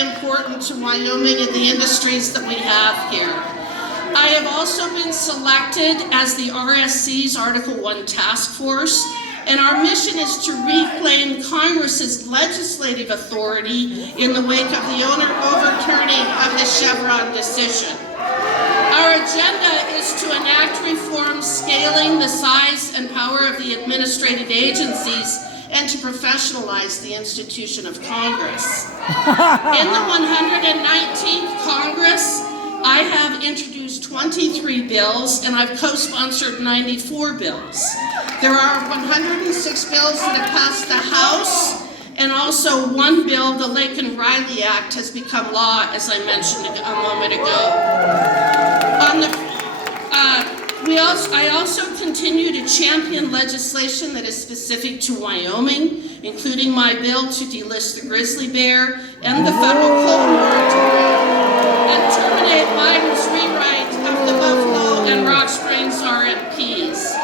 very important to Wyoming and the industries that we have here. I have also been selected as the RSC's Article 1 Task Force, and our mission is to reclaim Congress's legislative authority in the wake of the overturning of the Chevron decision. Our agenda is to enact reforms scaling the size and power of the administrative agencies and to professionalize the institution of Congress. In the 119th Congress, I have introduced 23 bills and I've co-sponsored 94 bills. There are 106 bills that have passed the House, and also one bill, the Laken-Riley Act, has become law, as I mentioned a moment ago. I also continue to champion legislation that is specific to Wyoming, including my bill to delist the grizzly bear and the federal coal moratorium, and terminate Biden's rewrite of the Buffalo and Rock Springs RMPs.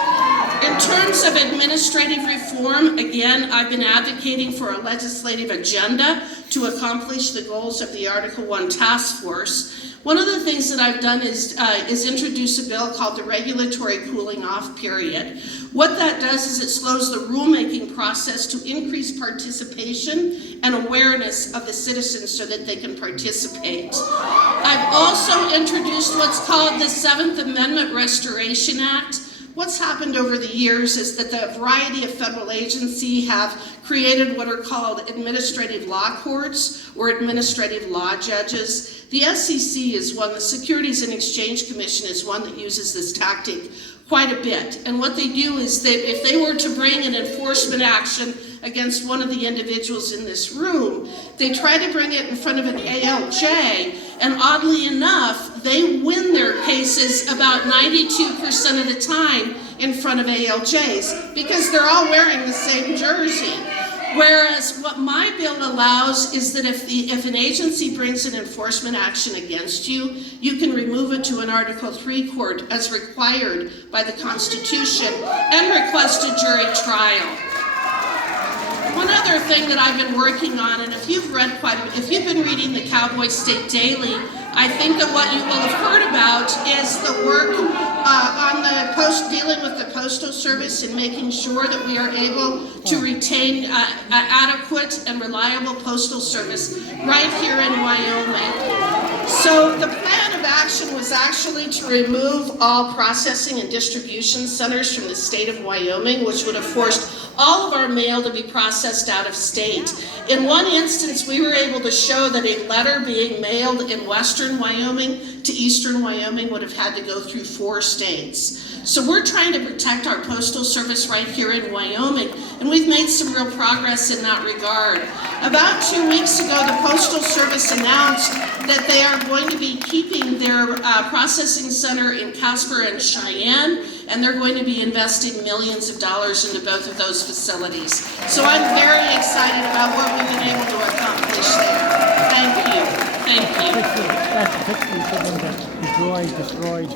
In terms of administrative reform, again, I've been advocating for a legislative agenda to accomplish the goals of the Article 1 Task Force. One of the things that I've done is introduce a bill called the Regulatory Cooling Off Period. What that does is it slows the rulemaking process to increase participation and awareness of the citizens so that they can participate. I've also introduced what's called the 7th Amendment Restoration Act. What's happened over the years is that the variety of federal agencies have created what are called administrative law courts or administrative law judges. The SEC is one, the Securities and Exchange Commission is one that uses this tactic quite a bit. And what they do is that if they were to bring an enforcement action against one of the individuals in this room, they try to bring it in front of an ALJ, and oddly enough, they win their cases about 92% of the time in front of ALJs because they're all wearing the same jersey. Whereas what my bill allows is that if an agency brings an enforcement action against you, you can remove it to an Article 3 court as required by the Constitution and request a jury trial. One other thing that I've been working on, and if you've been reading the Cowboy State Daily, I think that what you will have heard about is the work on the dealing with the Postal Service and making sure that we are able to retain adequate and reliable postal service right here in Wyoming. So the plan of action was actually to remove all processing and distribution centers from the state of Wyoming, which would have forced all of our mail to be processed out of state. In one instance, we were able to show that a letter being mailed in western Wyoming to eastern Wyoming would have had to go through 4 states. So we're trying to protect our postal service right here in Wyoming, and we've made some real progress in that regard. About 2 weeks ago, the Postal Service announced that they are going to be keeping their processing center in Casper and Cheyenne, and they're going to be investing millions of dollars into both of those facilities. So I'm very excited about what we've been able to accomplish there. Thank you. Thank you. Destroyed.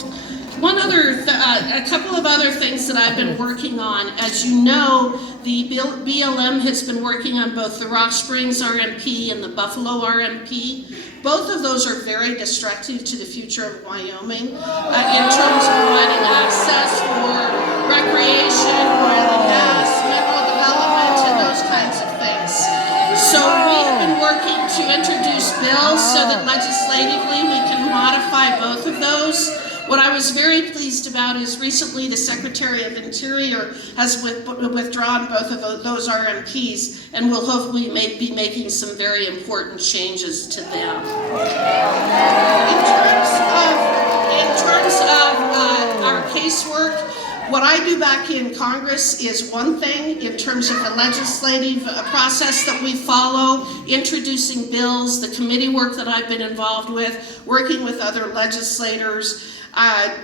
A couple of other things that I've been working on. As you know, the BLM has been working on both the Rock Springs RMP and the Buffalo RMP. Both of those are very destructive to the future of Wyoming in terms of providing access for recreation, oil and gas, mineral development, and those kinds of things. So we have been working to introduce bills so that legislatively we can modify both of those. What I was very pleased about is recently the Secretary of Interior has withdrawn both of those RMPs, and will hopefully be making some very important changes to them. In terms of our casework, what I do back in Congress is one thing in terms of the legislative process that we follow, introducing bills, the committee work that I've been involved with, working with other legislators,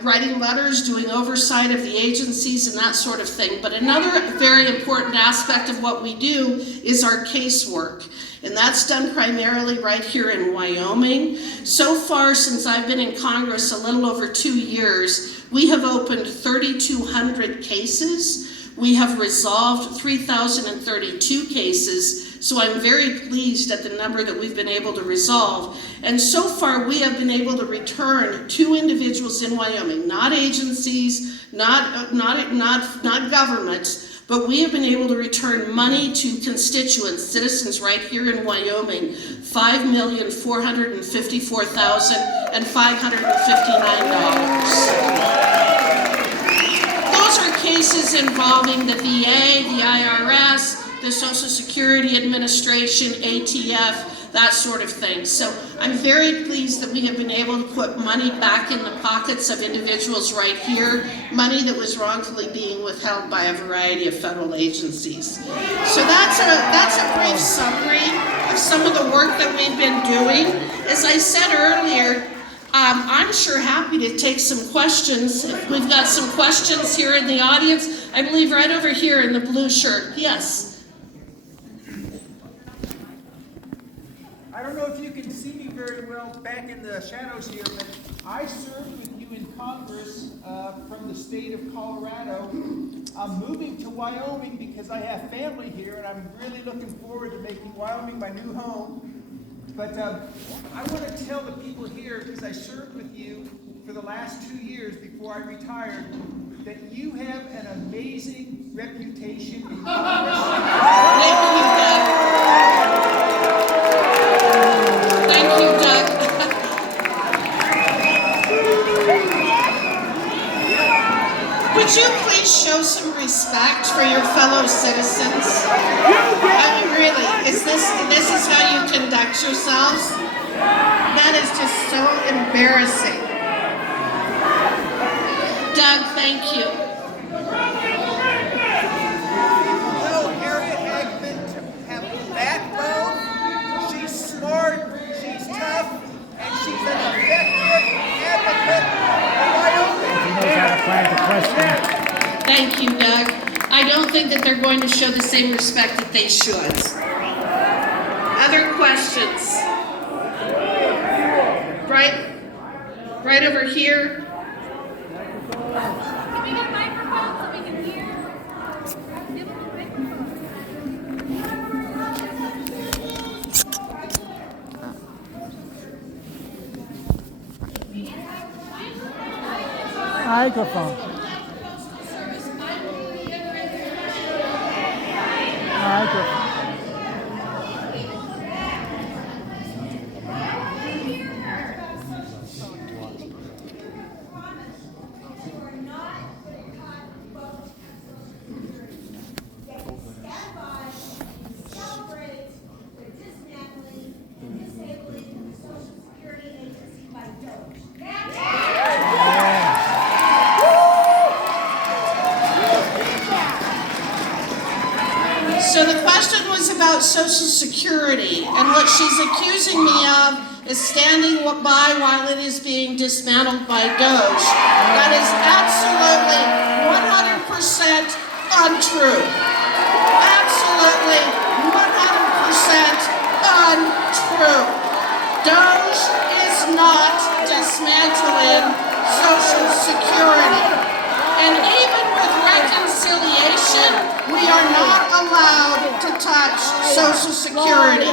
writing letters, doing oversight of the agencies and that sort of thing. But another very important aspect of what we do is our casework. And that's done primarily right here in Wyoming. So far, since I've been in Congress a little over 2 years, we have opened 3,200 cases. We have resolved 3,032 cases. So I'm very pleased at the number that we've been able to resolve. And so far, we have been able to return 2 individuals in Wyoming, not agencies, not governments, but we have been able to return money to constituents, citizens right here in Wyoming, $5,454,559. Those are cases involving the VA, the IRS, the Social Security Administration, ATF, that sort of thing. So I'm very pleased that we have been able to put money back in the pockets of individuals right here, money that was wrongfully being withheld by a variety of federal agencies. So that's a brief summary of some of the work that we've been doing. As I said earlier, I'm sure happy to take some questions. We've got some questions here in the audience. I believe right over here in the blue shirt. Yes. I don't know if you can see me very well back in the shadows here, but I served with you in Congress from the state of Colorado. I'm moving to Wyoming because I have family here, and I'm really looking forward to making Wyoming my new home. But I want to tell the people here, because I served with you for the last 2 years before I retired, that you have an amazing reputation in Congress. Thank you, Doug. Thank you, Doug. Would you please show some respect for your fellow citizens? I mean, really, is this how you conduct yourselves? That is just so embarrassing. Doug, thank you. Tell Harriet Hagman to have a backbone. She's smart, she's tough, and she's an effective advocate for Wyoming. She knows how to flag the question. Thank you, Doug. I don't think that they're going to show the same respect that they should. Other questions? Right over here. Can we get microphones so we can hear? Give them a Microphone. Microphone. So the question was about Social Security, and what she's accusing me of is standing by while it is being dismantled by DOGE. That is absolutely 100% untrue. Absolutely 100% untrue. DOGE is not dismantling Social Security. And even with reconciliation, we are not allowed to touch Social Security.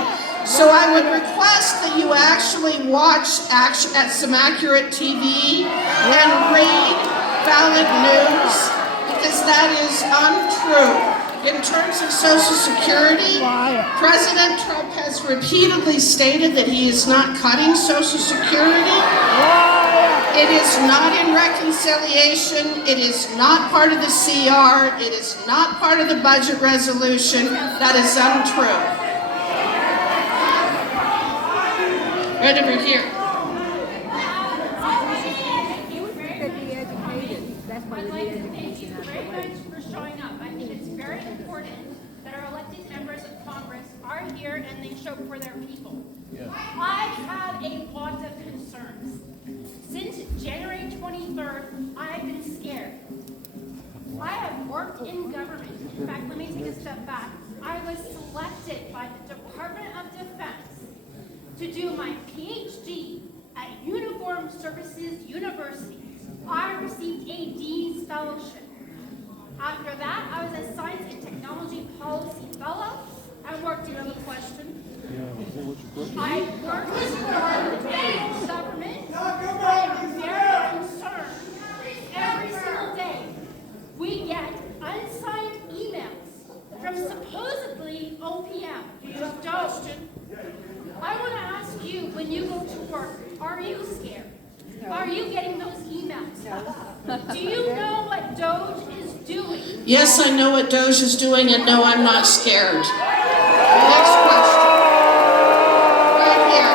So I would request that you actually watch at some accurate TV and read valid news, because that is untrue. In terms of Social Security, President Trump has repeatedly stated that he is not cutting Social Security. It is not in reconciliation. It is not part of the CR. It is not part of the budget resolution. That is untrue. Right over here. I'd like to thank you very much for showing up. I think it's very important that our elected members of Congress are here and they show for their people. I have a lot of concerns. Since January 23rd, I've been scared. I have worked in government. In fact, let me take a step back. I was selected by the Department of Defense to do my PhD at Uniformed Services University. I received a Dean's Fellowship. After that, I was a Science and Technology Policy Fellow. I worked in the question. I work for the federal government. I am very concerned. Every single day, we get unsigned emails from supposedly OPM. Question. I want to ask you, when you go to work, are you scared? Are you getting those emails? Do you know what Doge is doing? Yes, I know what Doge is doing, and no, I'm not scared. Next question. Right here.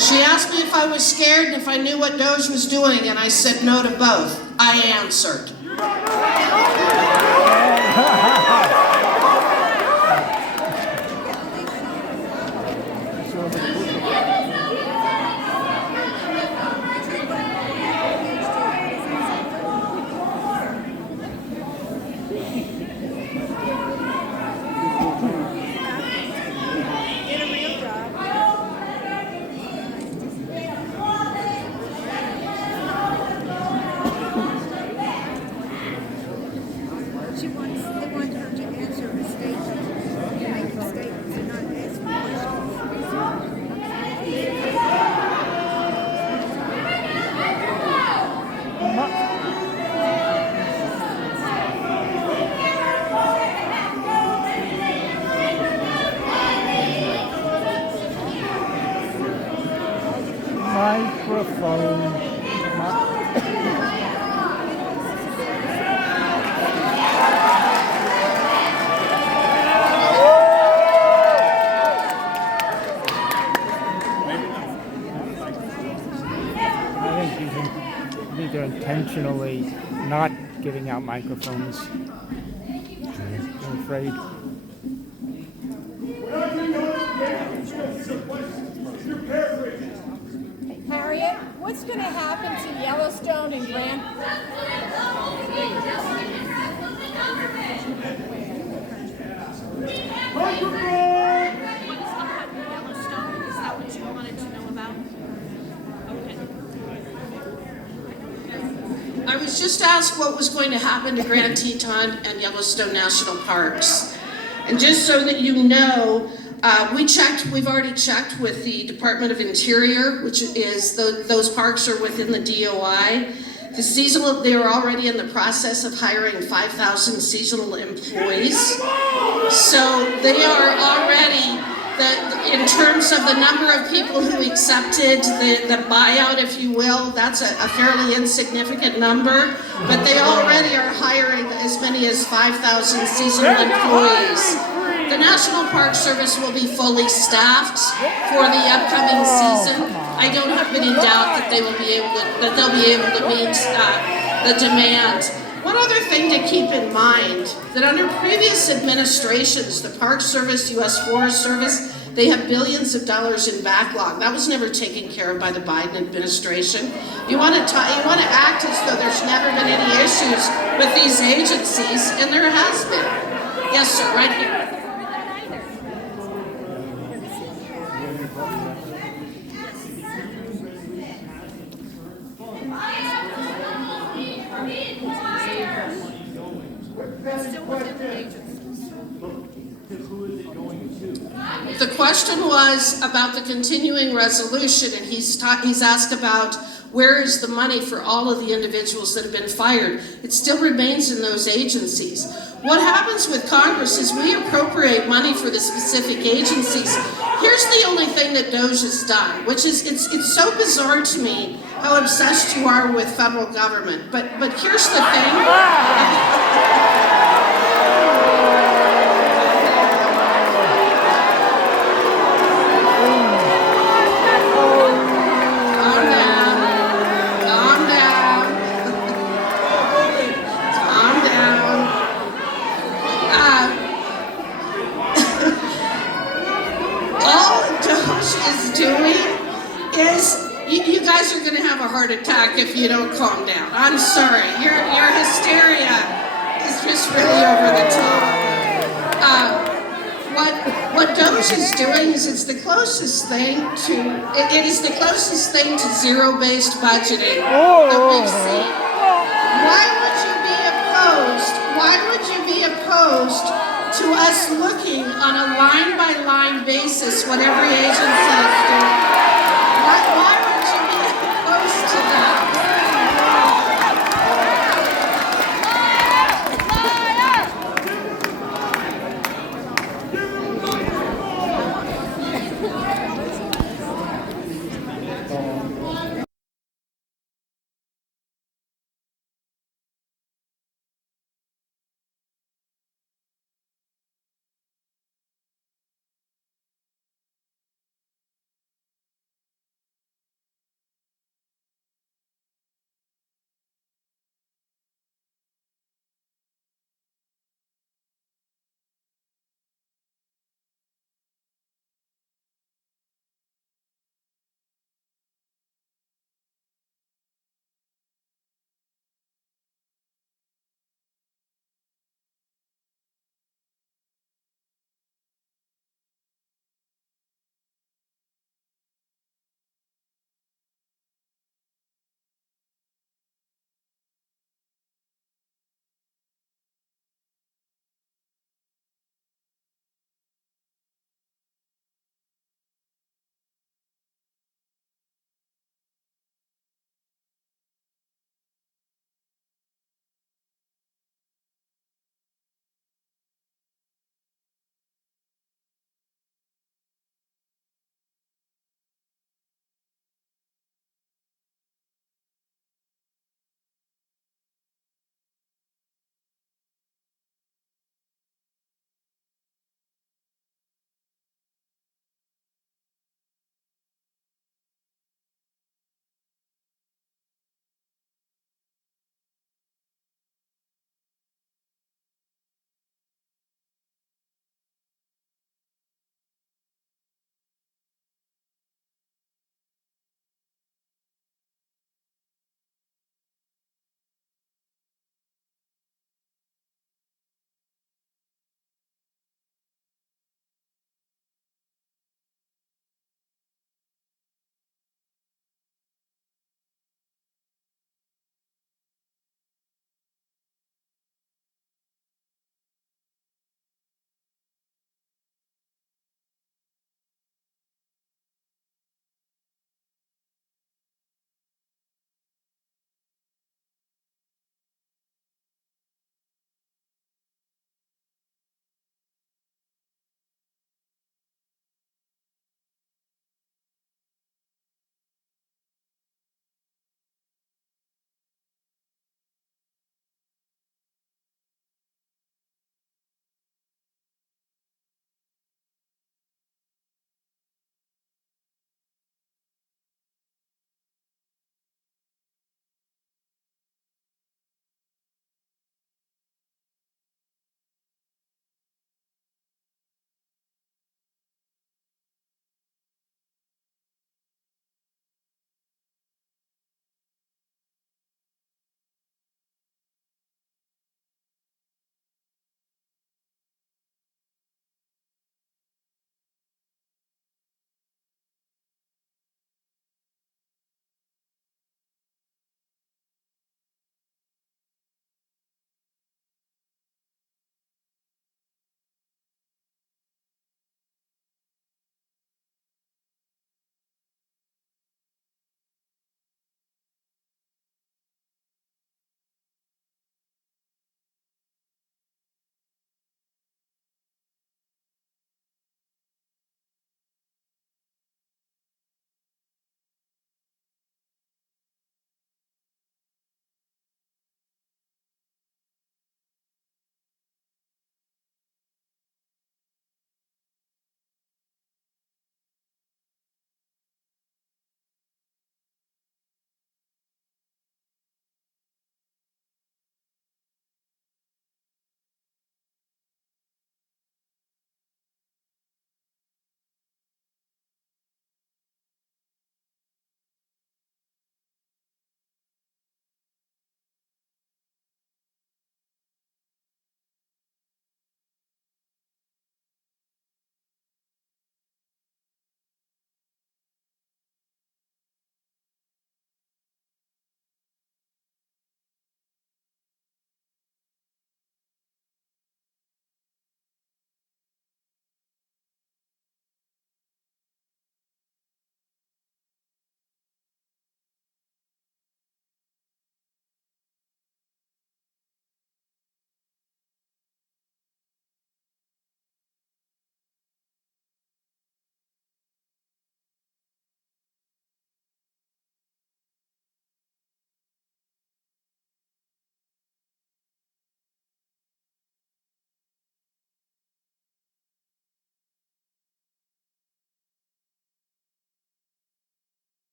She asked me if I was scared and if I knew what Doge was doing, and I said no to both. I answered. They want her to answer a statement, making statements and not asking Microphone. I think they're intentionally not giving out microphones. I'm afraid. Harriet, what's going to happen to Yellowstone and Grand? I was just asked what was going to happen to Grand Teton and Yellowstone National Parks. And just so that you know, we've already checked with the Department of Interior, which is, those parks are within the DOI. They are already in the process of hiring 5,000 seasonal employees. So they are already, in terms of the number of people who accepted the buyout, if you will, that's a fairly insignificant number. But they already are hiring as many as 5,000 seasonal employees. The National Park Service will be fully staffed for the upcoming season. I don't have any doubt that they'll be able to meet the demand. One other thing to keep in mind, that under previous administrations, the Park Service, U.S. Forest Service, they have billions of dollars in backlog. That was never taken care of by the Biden administration. You want to act as though there's never been any issues with these agencies, and there has been. Yes, sir, right here. The question was about the continuing resolution, and he's asked about where is the money for all of the individuals that have been fired. It still remains in those agencies. What happens with Congress is we appropriate money for the specific agencies. Here's the only thing that Doge has done, which is it's so bizarre to me how obsessed you are with federal government. But here's the thing. Calm down. heart attack if you don't calm down. I'm sorry. Your hysteria is just really over the top. What Doge is doing is it's the closest thing to it is the closest thing to zero-based budgeting that we've seen. Why would you be opposed to us looking on a line-by-line basis what every agency